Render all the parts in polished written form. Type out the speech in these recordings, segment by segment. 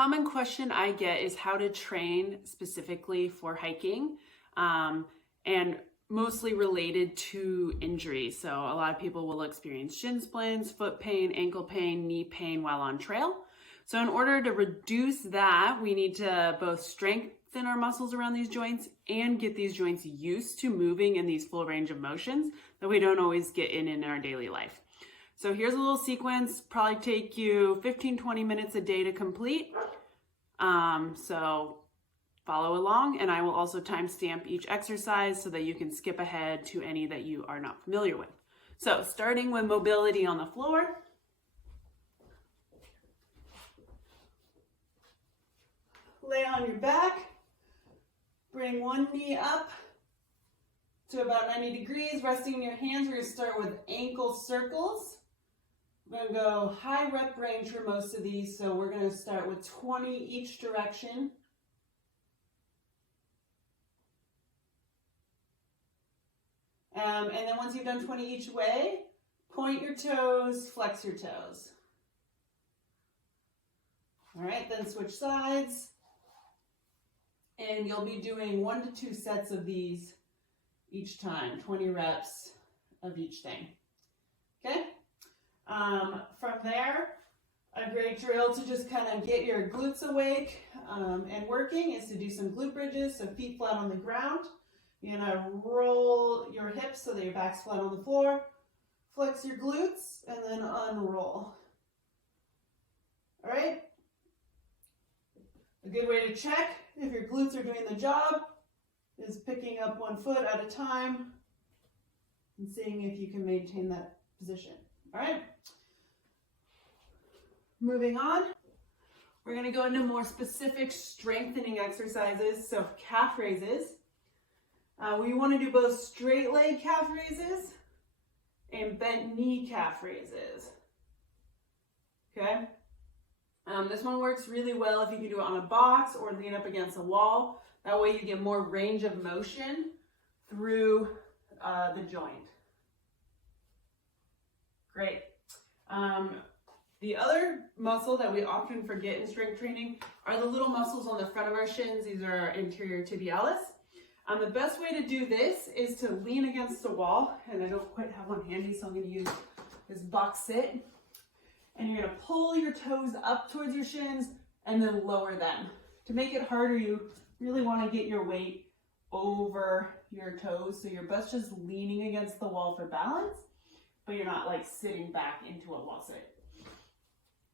Common question I get is how to train specifically for hiking, and mostly related to injury. So a lot of people will experience shin splints, foot pain, ankle pain, knee pain while on trail. So in order to reduce that, we need to both strengthen our muscles around these joints and get these joints used to moving in these full range of motions that we don't always get in our daily life. So here's a little sequence, probably take you 15-20 minutes a day to complete. So follow along, and I will also timestamp each exercise so that you can skip ahead to any that you are not familiar with. So starting with mobility on the floor. Lay on your back, bring one knee up to about 90 degrees, resting in your hands. We're going to start with ankle circles. We're going to go high rep range for most of these, so we're going to start with 20 each direction. And then once you've done 20 each way, point your toes, flex your toes. All right, then switch sides. And you'll be doing 1 to 2 sets of these each time, 20 reps of each thing. Okay? From there, a great drill to just kind of get your glutes awake and working is to do some glute bridges, so feet flat on the ground. You're gonna roll your hips so that your back's flat on the floor, flex your glutes, and then unroll. All right? A good way to check if your glutes are doing the job is picking up one foot at a time and seeing if you can maintain that position. All right? Moving on, we're going to go into more specific strengthening exercises. So calf raises. We want to do both straight leg calf raises and bent knee calf raises. Okay? This one works really well if you can do it on a box or lean up against a wall. That way you get more range of motion through the joint. Great. The other muscle that we often forget in strength training are the little muscles on the front of our shins. These are our anterior tibialis. The best way to do this is to lean against a wall, and I don't quite have one handy, so I'm going to use this box sit. And you're going to pull your toes up towards your shins and then lower them. To make it harder, you really want to get your weight over your toes, so your butt's just leaning against the wall for balance, but you're not like sitting back into a wall sit.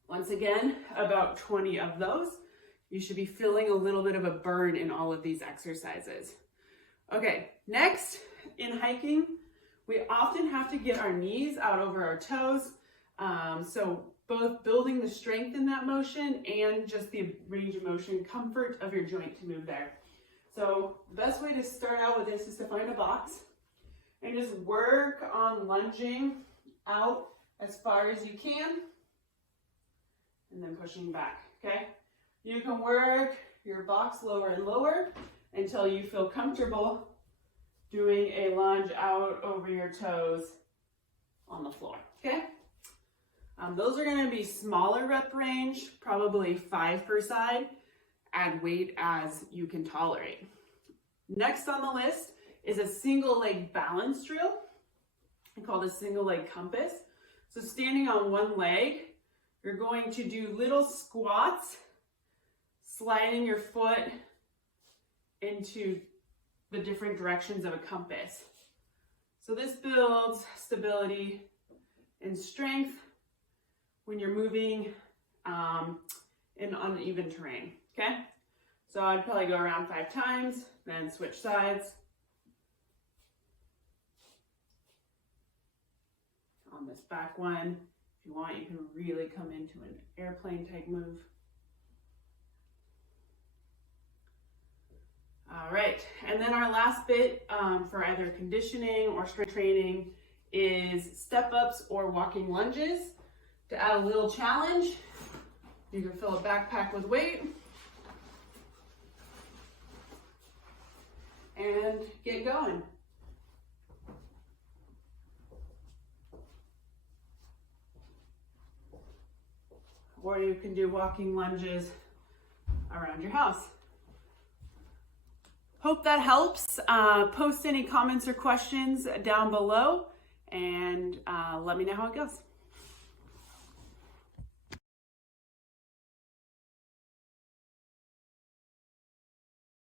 Once again, about 20 of those. You should be feeling a little bit of a burn in all of these exercises. Okay, next, in hiking, we often have to get our knees out over our toes. So both building the strength in that motion and just the range of motion, comfort of your joint to move there. So the best way to start out with this is to find a box and just work on lunging out as far as you can and then pushing back, okay? You can work your box lower and lower until you feel comfortable doing a lunge out over your toes on the floor, okay? Those are going to be smaller rep range, probably 5 per side. Add weight as you can tolerate. Next on the list is a single leg balance drill. I call this single leg compass. So standing on one leg, you're going to do little squats, sliding your foot into the different directions of a compass. So this builds stability and strength when you're moving in uneven terrain, okay? So I'd probably go around 5 times, then switch sides. On this back one, if you want, you can really come into an airplane type move. All right, and then our last bit for either conditioning or strength training is step-ups or walking lunges. To add a little challenge, you can fill a backpack with weight and get going. Or you can do walking lunges around your house. Hope that helps. Post any comments or questions down below and let me know how it goes.